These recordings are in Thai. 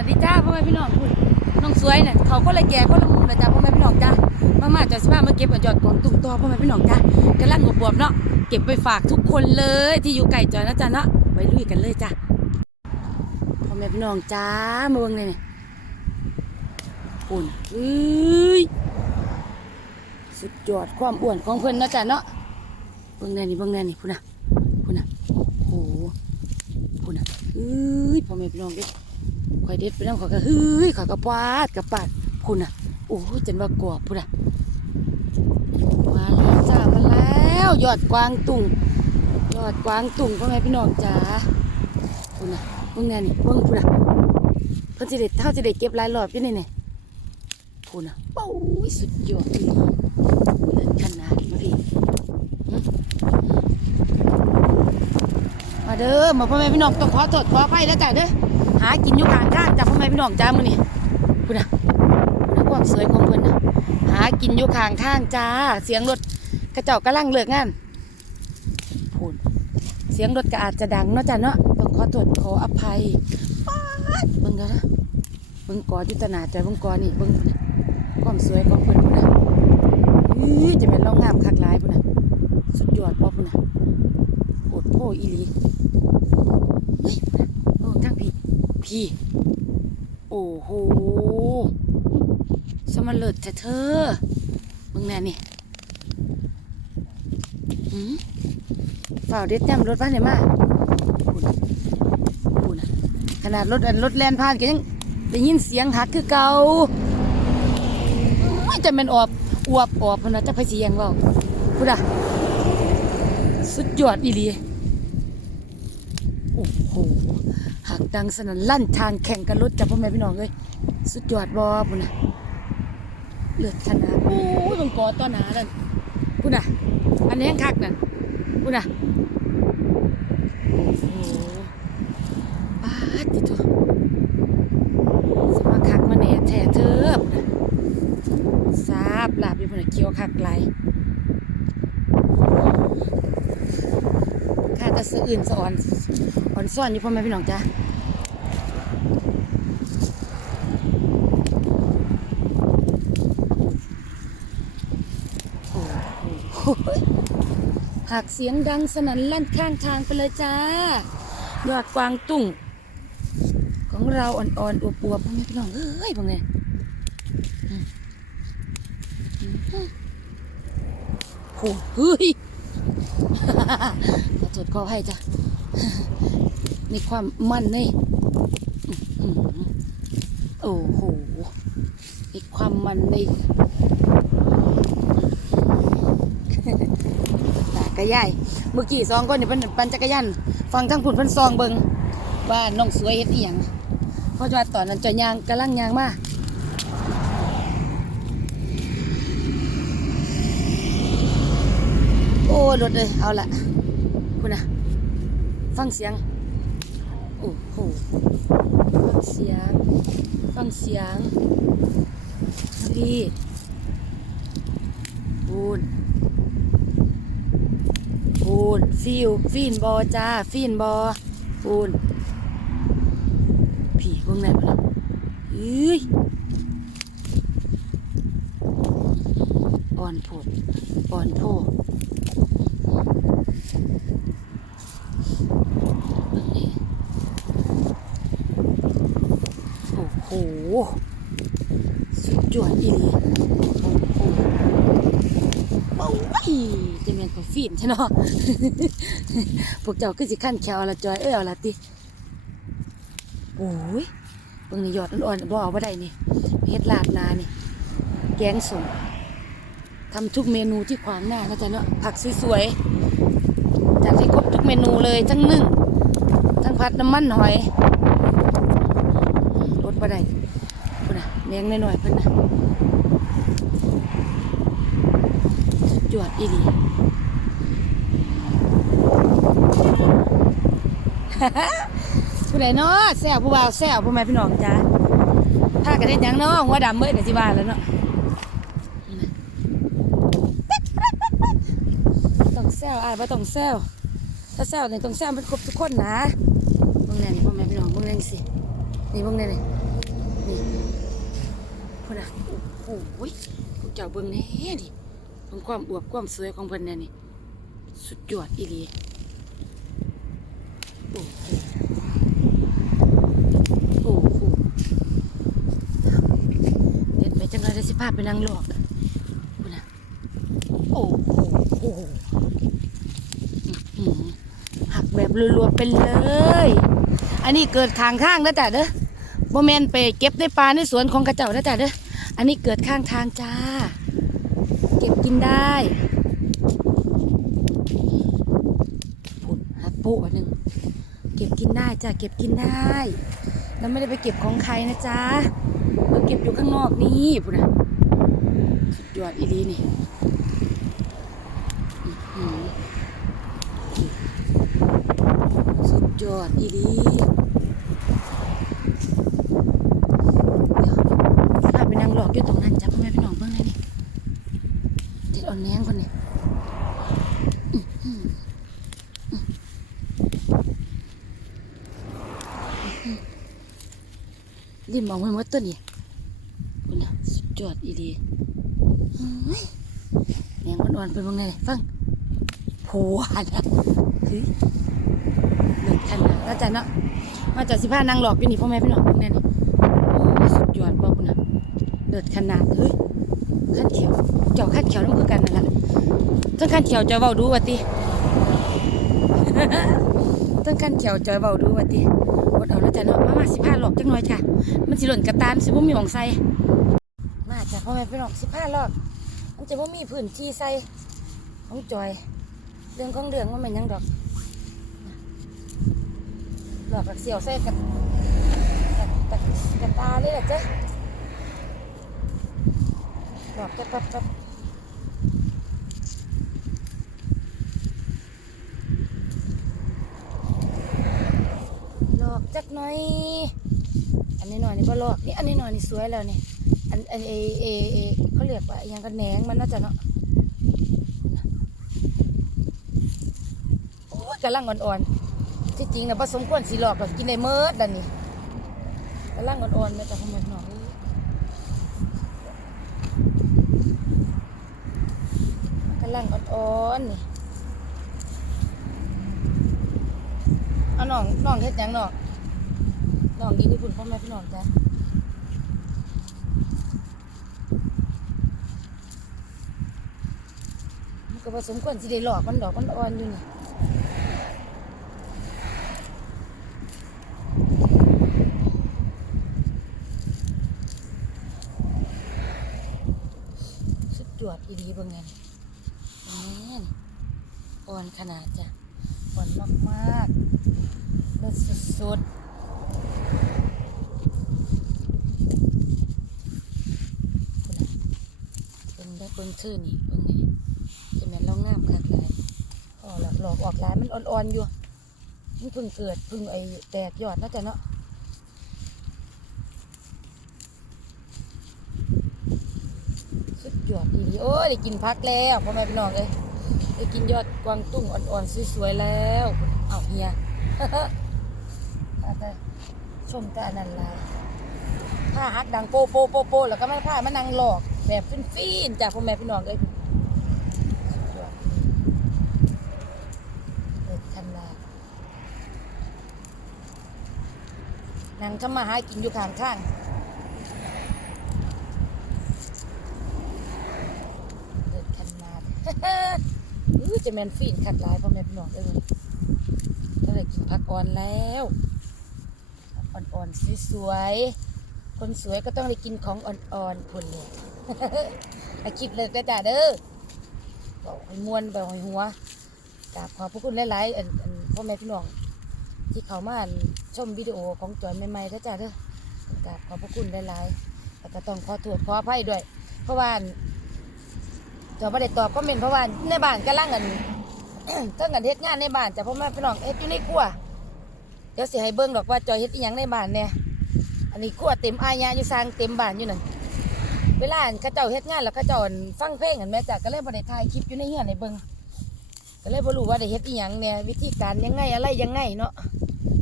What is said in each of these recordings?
วัสดีจ้าพ่อแม่พี่น้องพูดน้องสวยเนี่ยเขาก็เลยแก่ก็ละมุมเลยจ้าพ่อแม่พี่น้องจ้ามามาจะสิมามาเก็บเอายอดของตุ่มตัวพ่อแม่พี่น้องจ้ากำลังบวบเนาะเก็บไปฝากทุกคนเลยที่อยู่ไก่จอยนะจ้าเนาะไปลุยกันเลยจ้าพ่อแม่พี่น้องจ้ามาเบิ่งเลยนี่ปุ่นเอ้ยสุดยอดความอ้วนของเพิ่อนนะจ้าเนาะเบิ่งแน่นี่เบิ่งแน่นี่พุ่นน่ะพุ่นน่ะโอ้โหพุ่นน่ะเอ้ยพ่อแม่พี่น้องเด้ ข่อยเด็ดไปน้ำข่อยก็เฮ้ยข่อยก็ปาดกับปาดพุ่นอะโอ้ยจนว่ากรอบพุ่นอะมาแล้วจ้ามาแล้วยอดกวางตุ่งยอดกวางตุ่งพ่อแม่พี่น้องจ๋าพุ่นอะเบิ่งแน่นวุ่งพุ่นอะเพิ่นสิได้เท่าสิได้เก็บหลายรอบอยู่นี่นี่พุ่นอะโอ้ยสุดยอดเลยขนาดมาพี่มาเด้อมาพ่อแม่พี่น้องต้องขอโทษขออภัยแล้วจ้ะเด้อ หากินอยู่ข้างทางจ้าพ่อแม่พี่น้องจ้ามื้อนี้พุ่นน่ะความสวยของเพิ่นน่ะหากินอยู่ข้างทางจ้า เสียงรถกระเจ้ากำลังเลิกงานพูนเสียงรถก็อาจจะดังเนาะจ้าเนาะต้องขอโทษขออภัยป๊าเบิ่งเด้อนะเบิ่งกอจุตนาใจเบิ่งกอนี่เบิ่งความสวยของเพิ่นพุ่นน่ะอื้อจะเป็นเรางงามคักหลายพุ่นนะสุดยอดบ่พุ่นนะโอดโพอีหลีเฮ้ยพุ่นน่ะโอ้ทางพี่ พี่ โอ้โห สมเลิศแต่เธอ มึงแน่นี่หืมฝ่าวเด็ดแต้มรถบ้านไหนมาพูดพูดนะขนาดรถอันรถแลนผ่านก็ยังได้ยินเสียงหักคือเก่าไม่จะเป็นออบอวบออบเพนะจะไปเสียงเว่าพูดอะสุดยอดอีหลีโอ้โห ดังสนั่นลั่นทางแข่งกันรถจับพ่อแม่พี่น้องเลยสุดยอดบอพุ่นะเลือดขนาดโอ้ยบังกอต้อนหนานั่นพุ่นนะอันนี้ยังคักนั่นพุ่นะโอ้โหปาดติตัวสมาคักมาแหน่แท้เธอพุ่นนะซาบลาบอยู่พุ่นนะเคี้ยวคักไหลายข้าจะสะอื่นสะอ่อนอ่อนซ่อนอยู่พ่อแม่พี่น้องจ้าโอ้โห หากเสียงดังสนั่นลั่นข้างทางไปเลยจ้ายอดกวางตุ้งของเราอ่อนๆอวบๆพ่อแม่พี่น้องเอ้ยพ่อแม่อืมอืมโอ้เฮ้ยขอโทษขอให้จ้ะในความมันนี่โอ้โหในความมันนตา กระยายเมื่อกี้สองคนนี่เพิ่นปั่นจักรยานฟังทั้งผุนเพิ่นซองเบิงว่าน้องสวยเฮ็ดอีหยังเพราะว่าตอนนั้นจะยางกำลังยางมาโอ้รถเลยเอาละคุณนะฟังเสียงโอ้โหฟังเสียง ฟังเสียงพี่ปูน ปูนฟิวฟีนบอจ้าฟีนบอปูนผีพวกนั้นเอ้ยอ่อนโพดอ่อนโพดเบิ่งนี่ โอ้โห สุดยอดอีหลีโอ้โหโอ้ยจะเป็นของ ฟินใช่เนาะพวกเจ้าก็สิขั้นแควละจอยเอ้ยเอาละติโอ้ยเบิ่งนี่ยอดอ่อนๆบ่เอาบ่ได้นี่เฮ็ดลาดนานี่ แกงส้มทำทุกเมนูที่ขวางหน้านะจ๊ะเนาะผักสวยๆจัดให้ครบทุกเมนูเลยทั้งนึ่งทั้งผัดน้ำมันหอยรถบ่ได้พุ่นน่ะเลี้ยงน้อยๆเพิ่นน่ะสุดยอดอีหลี ผู้ใดเนาะแซวผู้บ่าวแซวผู้แม่พี่น้องจ้าถ้ากันเฮ็ดหยังเนาะหัวดำเบิดน่ะสิว่าแล้วเนาะต้องแซวอ้ายบ่ต้องแซวถ้าแซวนี่ต้องแซวมันครบทุกคนนะเบิ่งแน่นี่พ่อแม่พี่น้องเบิ่งแน่นี่สินี่เบิ่งแน่นี่นี่พุ่นอะโอ้โหพวกเจ้าเบิ่งแน่ดิเบิ่งความอวบความสวยของเพิ่นแน่นี่สุดยอดอีหลี โอ้โหเด็ดไปจังเลยได้สิภาพไปนั่งหลอกพุ่นะโอ้โหโอ้โหหักแบบรัวๆไปเลย อันนี้เกิดข้างทางนะจ๊ะเด้อบ่แมนไปเก็บในป่าในสวนของกระเจ้านะจ๊ะเด้อ อันนี้เกิดข้างทางจ้า เก็บกินได้พุ่นหักปุ๊อันหนึ่ง ก็บกินได้จ้ะเก็บกินได้เราไม่ได้ไปเก็บของใครนะจ๊ะเราเก็บอยู่ข้างนอกนี่พุ่นนะสุดยอดอีดีนี่สุดยอดอีดีเดี๋ยวพาไปนั่งหลอกอยู่ตรงนั้นจ้ะพ่อแม่พี่น้องเบิ่งเลยนี่เด็ดอ่อนแนงคนนี้อื้อหืออื้อหือ ริมมองไว้หมดตัวนี่คุณน่ะสุดยอดอีดียแหนงอ่อนๆไปเบิ่งเลยฟังผัวนะเฮ้ยเลิกขนาดแล้วจ้ะเนาะมาจากสิพานั่งหลอกอยู่นี่พ่อแม่พี่น้องแน่นี่สุดยอดบ่คุณน่ะเลิศขนาดเฮ้ยขั้นเขียวเจ้าขั้นเขียวน้ำคือกันนั่นแหละต้นขั้นเขียวจะเว้าดูว่าติต้นขั้นเขียวจอยเบาดูว่าติวด เอาแล้วจ้ะเนาะมามาสิพาหลอกจังหน่อยจ้ะมันสิหล่นกระตานสิบ่มีหม่องใส่มาจ้ะพ่อแม่พี่น้องสิพาหลอก มันจะบ่มีพื้นที่ใส่ของจอย เรื่องของเรื่องมันม่นยังดอกหลอกกับเสี่ยวใส่กับกับกระตาเลยแหละจ้ะหลอกจะปั๊บปั๊บ หลอกจักห น่อย อันนี้หน่อยนี่บ่หลอกนี่อันนี้หน่อยนี่สวยแล้วนี่อันอันเอเอเอเขาเรียกว่ายังกันแหนงมันน่าจะเนาะโอ้ยกำลังอ่อนๆที่จริงนะผสมควรสีหลอกแบบกินได้เมิดดันนี่กำลังอ่อนๆแม่แต่ทำไมหน่อยกำลังอ่อนๆนี่เอาน้องน้องเฮ็ดหยังน้อง น้องดีที่คุณพ่อแม่พี่น้องจ้ะมันก็ผสมควรสิได้หลอกมันดอกมันอ่อนอยู่นี่สุดยอดอีดีเบิ่งไงนี่นี่อ่อนขนาดจ้ะอ่อนมากๆ เลิศสุดๆคุณน่ะเป็นได้เบิ่งชื่อนี่เบิ่งนี่จะแม่นเรางามคักหลายอ๋อหลอกหลอกออกหลายมันอ่อนๆอยู่มันเพิ่งเกิดเพิ่งไอแตกยอดเนาจะเนาะสุดยอดดีๆโอ้ยได้กินพักแล้วพ่อแม่พี่น้องเอ้ยได้กินยอดกวางตุ้งอ่อนๆสวยๆแล้วเอาเฮียอาจจะชมกันนั่นลาผ้าฮักดังโปโปโปโปแล้วก็ไมันผ้ามันนางหลอก แบบฟินๆจากพ่อแม่พี่น้องเลยเปิดคันลานางทำมาหากินอยู่ข้างข้างเปิดคันลาอื้จะแมนฟินขัดลายพ่อแม่พี่น้องเลยก็เลยกินผักอ่อนแล้วอ่อนๆสวยๆคนสวยก็ต้องได้กินของอ่อนๆพุ่นเลย ไอคลิปเลยก็จ่าเด้อบอกให้มวนแบบให้หัวกราบขอบพระคุณหลายๆอันอันพ่อแม่พี่น้อง ที่เขามาชมวิดีโอของจอยใหม่ๆแล้จ้าเด้อกราบขอบพระคุณหลายๆแต่ก็ต้องขอโทษขออภัยด้วย เพราะว่าจอยไม่ได้ตอบก็เมนเพราะว่าในบ้านกำลังกันเทั้งกันเฮ็ดงานในบ้านจ้ะพ่อแม่พี่น้องเฮ็ดอยู่ในครัวเดี๋ยวสิให้เบิ่งดอกว่าจอยเฮ็ดอีหยังในบ้านเนี่ยอันนี้ครัวเต็มอายาอยู่สร้างเต็มบ้านอยู่นั่น เวลาอั่นเขาเจ้าเฮ็ดงานแล้วเขาเจ้าอั่นฟังเพลงกันแม่จ้ะก็เลยบ่ได้ถ่ายคลิปอยู่ในเฮือนให้เบิ่งก็เลยบ่รู้ว่าได้เฮ็ดอีหยังเนี่ยวิธีการยังไงอะไรยังไงเนาะ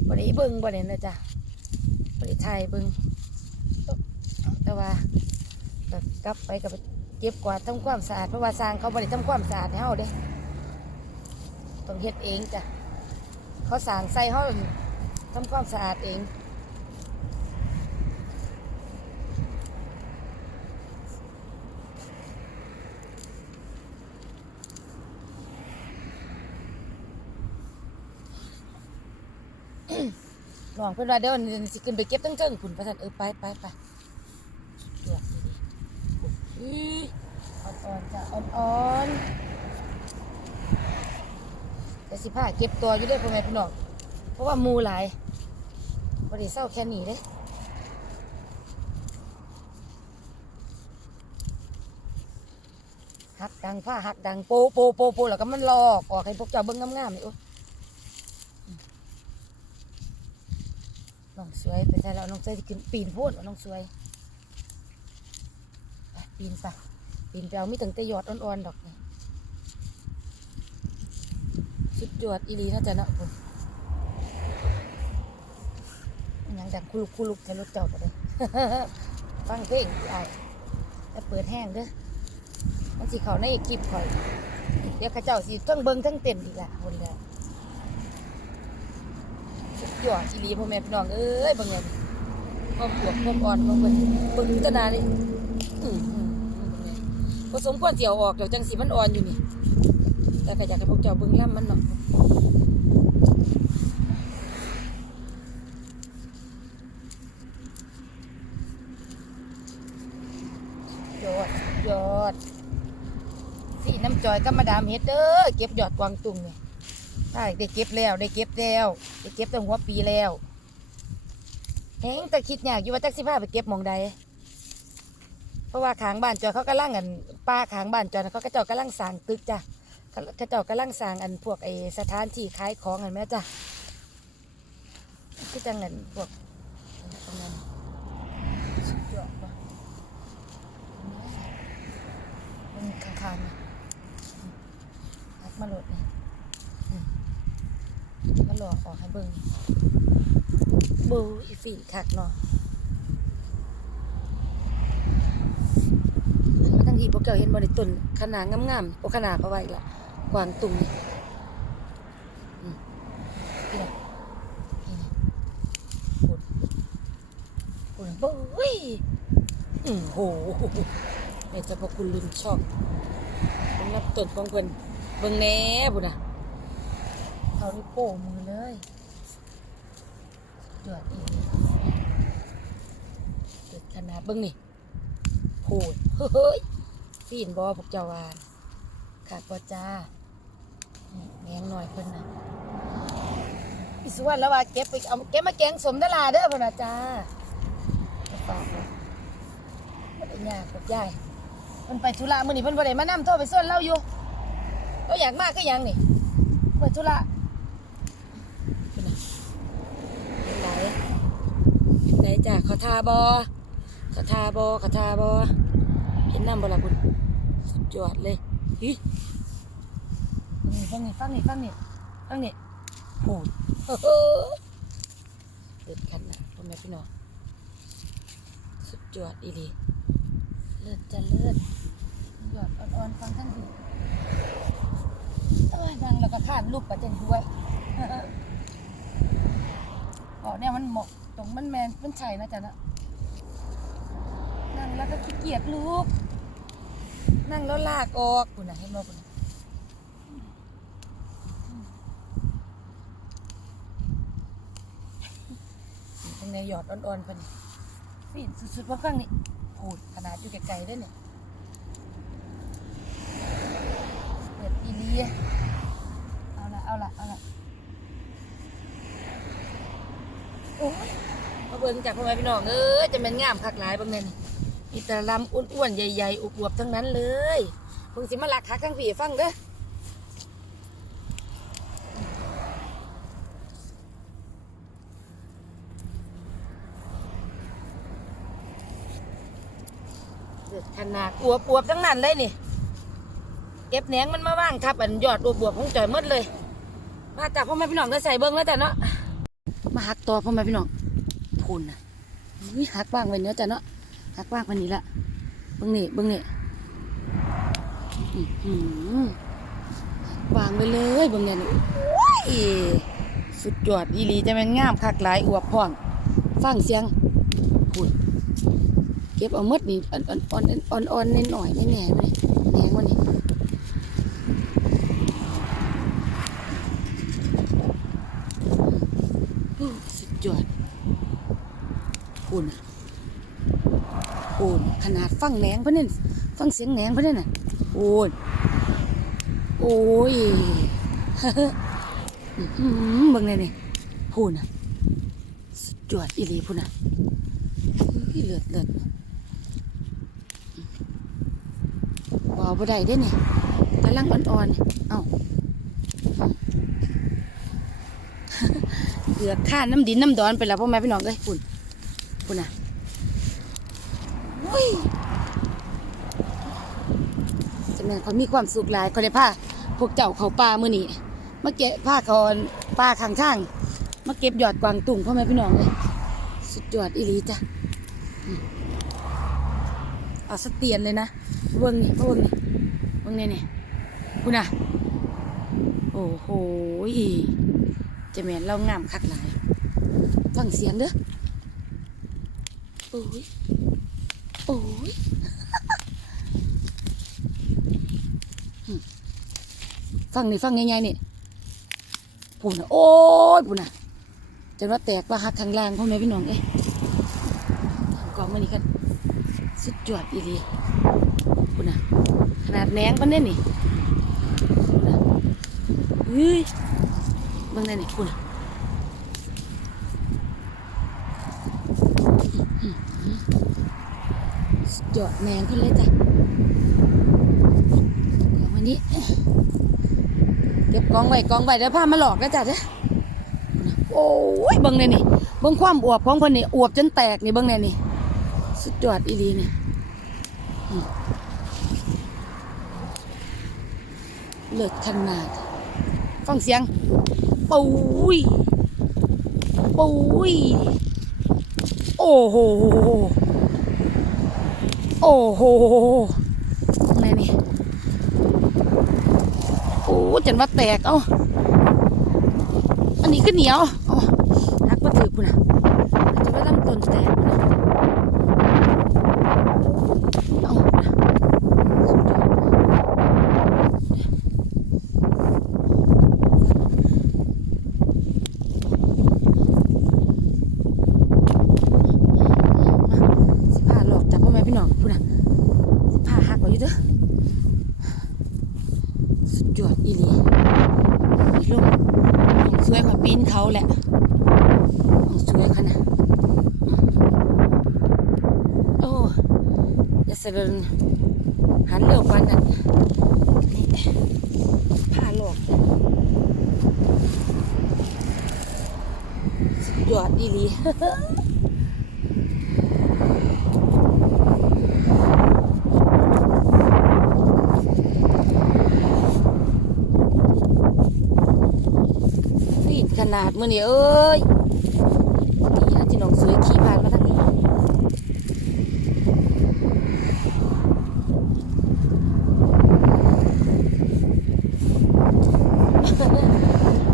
บ่ได้เบิ่งบ่ได้นะจ้ะบ่ได้ถ่ายเบิ่งแต่ว่าก็กลับไปกับเก็บกวาดทำความสะอาดเพราะว่าสร้างเขาบริทำความสะอาดให้เฮาเด้ต้องเฮ็ดเองจ้ะเขาสร้างใส่เฮาทำความสะอาดเอง น้องเพิ่นว่าเดี๋ยวสิขึ้นไปเก็บตั้งเทิงคุณประสันเออไปไปไปเดือบดีอีอ่อนๆจ้ะอ่อนๆแต่สิผ้าเก็บตัวอยู่ด้วยพ่อแม่พี่น้องเพราะว่ามูหลายบ่ได้เศร้าแค่นี้เด้หักดังผ้าหักดังโปโปโปโปแล้วก็มันลอกออกให้พวกเจ้าเบิ่งงามๆนี่โอ้ น้องสวยไปใช่แล้วน้องสวยที่ขึ้นปีนโพูดว่าน้องสวยไปปีนไปปีนไปเอาไม่ถึงแต่ยอดอ่อนๆดอกนี่สุดยอดอีหลีน่าจะเนาะคุณยังดังคุลุกคุลุกในรถเจ้าก็ได้ฟังเพลงไอ้แล้วเปิดแห้งเด้อมันสิเขาในคลิปข่อย เดี๋ยวข้าเจ้าสิทั้งเบิ้งทั้งเต้นอีละคนแล้ว ยอดอีหลีพ่อแม่พี่น้องเอ้ยบางอย่างความปวดความอ่อนขอเพิ่นเบิ่งอยู่แตนานี่อื้อหือผสมควอออกเดี๋ยวจังสิมันอ่อนอยู่นี่ แต่ก็อยากให้พวกเจ้าเบิ่งล่ำมันเนาะยอดยอดสีน้ำจอยกับมาดามเฮ็ดเด้อเก็บยอดกวางตุงเนี่ใช่ได้เก็บแล้วได้เก็บแล้วได้เก็บตั้งหัวปีแล้วแหงแต่คิดอยากอยู่ว่าจักสิพาไปเก็บมองใดเพราะว่าขางบ้านจอยเขากำลังอันป้าขางบ้านจอยน่ะเขาก็เจ้ากำลังสร้างตึกจ้ะเขาเขาเจ้ากำลังสร้างอันพวกไอสถานที่ขายของเห็นไหมจ้ะคือจังเงินพวกตรงนั้นสุดยอดปะมันขางๆนะพักมาหลดเนี่ย มาหลอกออกให้เบิ่งบูอีฝีคักเนาะมาทั้งทีพวกเจ้าเห็นบริตุนขนาดงามๆพวกขนาดเอาไว้ละกวางตุ่มนี่อืมนี่นะนี่นะปุ่นปุ่นบู้ยอืมโหแม่เจะพอคุณลืมชอบผมรับต้นของเพิ่นเบิ่งแน่บุญน่ะ เขาได้โป้มือเลยเดือดอีกเดือดขนาดเบิ้งนี่โหดเฮ้ยฟีนบอพวกเจ้าวานขาดปอจ้าแมงหน่อยเพิ่นนะอีสุวนแล้วว่าเก็บไปเอาเก็บมาแกงสมดาราเด้อเพิ่นนะจ้ามาฝากเลยบ่ได้ยากกับยายเพิ่นไปธุระมื้อนี้เพิ่นบ่ได้มานำโทรไปส่วนเราอยู่เราอยากมากก็ยังนี่เปิดธุระเป็นไงเป็นไรเป็นไร จ้ะขอทาบอขอทาบอขอทาบอเห็นน้ำบ่ละบุญสุดยอดเลยฮิฟังนี่ฟังนี่ฟังนี่ฟังนี่โอ้โหเปิดขันนะพ่อแม่พี่น้องสุดยอดอีหลีเลือดจะเลือดยอดอ่อนๆฟังทั้งทีเอ้ยดังแล้วก็ข้ามรูปประเด็นด้วยก็เนี่ยมันเหมาะ ตรงมันแมนมันใช่นะจ๊ะนะนั่งแล้วก็ขี้เกียจลูก นั่งแล้วลากออกคุณนะเห็นบ่คุณน่ะตรงในหยอดอ่อนๆพิ่นฟีนสุดๆว่าฟังนี่โหดขนาดอยู่ไกลๆเด้เนี่ยเปิดอีเลียเอาละเอาละเอาละโอ้ย บิ่งจากพ่อแม่พี่น้องเอ้ยจะเป็นงามคักหลายบางเนี่ยนี่มีแต่ลำอ้วนๆใหญ่ๆอวบๆทั้งนั้นเลยเพิ่งสิมาลักคักทั้งผีฟังเด้อขนาดอวบๆทั้งนั้นเลยนี่เก็บแหนงมันมาว่างทับอันยอดบวบๆของจอยมดเลย มาจากพ่อแม่พี่น้องก็ใส่เบิ้งแล้วแต่เนาะมาหักตัวพ่อแม่พี่น้อง พูนนะอุ้ยหักบ้างไว้เนื้อจ้ะเนาะหักว่างพันนี้ละเบิ่งนี่เบิ่งนี่วางไปเลยเบิ่งเนี่ยนี่โอ้ยสุดยอดอีหลีจะแม่นงามคักหลายอวบพร้อมฟังเสียงพูดเก็บเอาหมดนี่อ่อนอ่อนอ่อนอ่อนอ่อนๆหน่อยๆแน่เลยแหนงวันนี้โอ้สุดยอด พูดนะโอนขนาดฟังแหนงเพื่อนนฟังเสียงแหนงเพื่อนนน่ะโอนโอ้ยอื้อหือเบิ่งเลยนี่พูดน่ะสุดยอดอีหลีพูดน่ะเลือดเลือดบ่เอาบ่ได้เด้นี่กำลังอ่อนๆ เอ้าเกือบข้านน้ำดินน้ำดอนไปแล้วพ่อแม่พี่น้องเอ้ยปุ่น ปุ่นน่ะอุ้ยจำแม่นเขามีความสุขหลายเขาเลยพาพวกเจ้าเขาป่ามื้อนี้มาเก็บผ้าเขาป่าข้างทางมาเก็บยอดกวางตุ่งพ่อแม่พี่น้องเลยสุดยอดอีหลีจ้ะอืมเอาสเตียนเลยนะเบิ่งนี่เบิ่งนี่เบิ่งนี่นี่คุณน่ะโอ้โหจะแม่นเรางามคักหลายฟังเสียงเด้อ โอ้ยโอ้ยฟังนี่ฟังง่ายๆนี่พูน่ะโอ้ยพูน่ะจนว่าแตกว่าหักข้างล่างพ่อแม่พี่น้องเอ้ยกองมานี่กันสุดยอดอีหลีพูน่ะขนาดแหนงมันเด้นี่พูน่ะเฮ้ยเบิ่งได้นี่พูน่ะ สุดยอดแมงขึ้นเลยจ้ะเอาวันนี้เก็บกองไว้กองไว้เดี๋ยวพามาหลอกนะจ้ะเด้อโอ้ยเบิ่งเลยนี่เบิ่งความอวบของคนนี่อวบจนแตกนี่เบิ่งเลยนี่สุดยอดอีลีนี่เลิศขนาดฟังเสียงปุ้ยปุ้ยโอ้โห อ้โหไรนี่โอ้จนว่าแตกเอ้าอันนี้ก็เหนียวเอ้าหักมาถือปุ่นอะจะว่าลำต้นแตกปุ่นอะเอ้าปุ่นอะสุดยอดมาสิพาหลอกจับพ่อแม่พี่น้องปุ่นอะสิพาหักไว้อยู่เด้อสุดยอดอีหลีอีลูก สวยกว่าปีนเขาแหละสวยขนาดโอ้ะเดินหันเร็วกว่านั้นนี่ผ้าโลกสุดยอดดีลีปีนขนาดมือนี้เอ้ยนี่นะที่น้องสวยขี่ผ่านมาทางนี้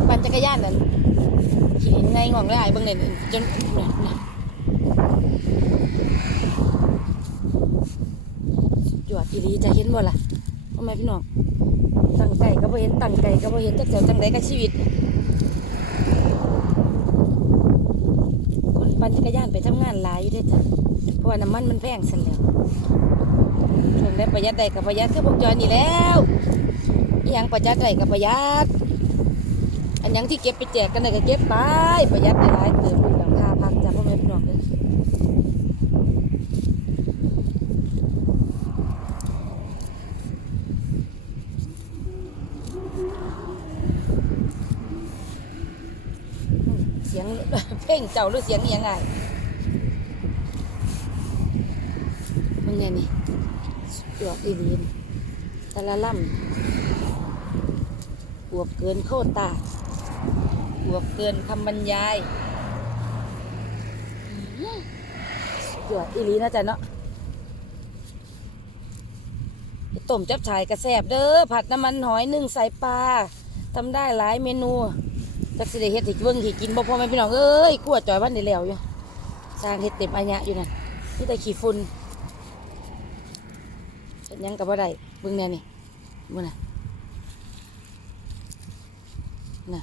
ปั่นจักรยานนั่นขี่ในง่องเลยไอ้เบิ่งเนี่ย จนเนี่ยเนี่ยสุดยอดอีหลีจะเห็นบ่ล่ะพ่อแม่พี่น้องตั้งใจก็บ่เห็นตั้งใจก็บ่เห็นจักเสียวจังใดกับชีวิต คนปั่นจักรยานไปทำงานหลายอยู่ด้อจ้ะเพราะว่าน้ำมันมันแพงสันแล้วช่วงได้ประหยัดได้กับประหยัดคือพวกจอยนี่แล้วอหยังประหยัดได้กับประหยัดอันยังที่เก็บไปแจกกันได้ก็เก็บไปประหยัดได้หลายเติม วหรือเสียงยังไงมันไงนี่จวกอีลีนตะละล่ำอวบเกินโคตาอวบเกินคำบรรยายจวกอีลีนะจ๊ะเนาะต้มจับชายกระแสบเด้อผัดน้ำมันหอยหนึ่งใส่ปลาทำได้หลายเมนู จักสิได้เฮ็ดให้เบิ่งให้กินบ่พ่อแม่พี่น้องเอ้ยกลัวจอยวันได้แล้วอยู่สร้างเฮ็ดเต็มอายะอยู่นั่นนี่แต่ขี้ฝุ่นเฮ็ดหยังก็บ่ได้เบิ่งแน่นี่เบิ่งน่ะน่ะ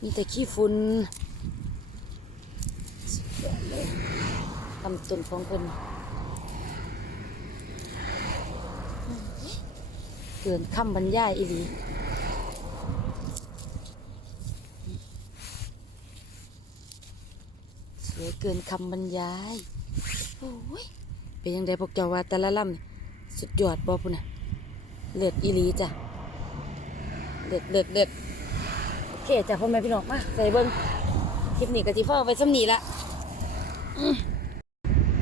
มีแต่ขี้ฝุ่นทำตุนของเพิ่น เกินคำบรรยายอีหลีสวยเกินคำบรรยายโอ้ยเป็นยังไงพวกเจ้าว่าแต่ละลำนี่สุดยอดบ่พุ่นน่ะเลือดอีลีจ้ะเลือดเลือดเลือดโอเคจ้ะพ่อแม่พี่น้องมาใส่เบิ้งคลิปนี้ก็สิฟ้าไว้ซ้ำนีละ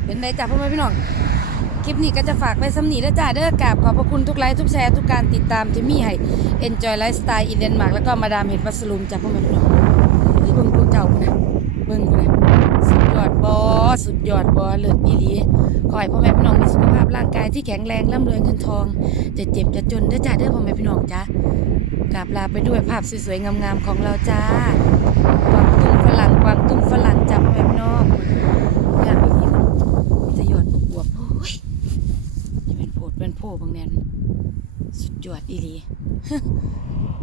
เป็นไงจ้ะพ่อแม่พี่น้อง คลิปนี้ก็จะฝากไว้ซ้ำนีแล้วจ้าเด้อกราบขอบพระคุณทุกไลค์ทุกแชร์ทุกการติดตามที่มีให้ Enjoy Lifestyle in Denmark แล้วก็มาดามเห็ดมัสลูมจ้ะพ่อแม่พี่น้องเฮ้ยเบิ่งพวกเจ้านะเบิ่งนะสุดยอดบอสุดยอดบอเลิศอีหลีขอให้พ่อแม่พี่น้องมีสุขภาพร่างกายที่แข็งแรงร่ำรวยเงินทอง จะเจ็บจะจนเด้อจ้าเด้อพ่อแม่พี่น้องจ้ากราบลาไปด้วยภาพสวยๆงามๆของเราจ้ากวางตุ้งฝรั่งกวางตุ้งฝรั่งจ้าพ่อแม่พี่น้องอยากไปนี่มันมีแต่ยอดบวบๆโอ้ย จะเป็นโพดเป็นโพ บางแนนสุดยอดอีหลี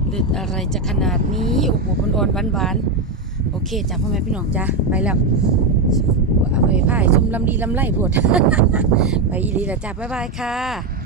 เลือดอะไรจะขนาดนี้โอ้โหมันอ่อนหวานๆโอเคจ้ะพ่อแม่พี่น้องจ้ะไปแล้วเอาไปพ่ายชมลำดีลำไรปวดไปอีหลีแล้วจ้ะบ๊ายบายค่ะ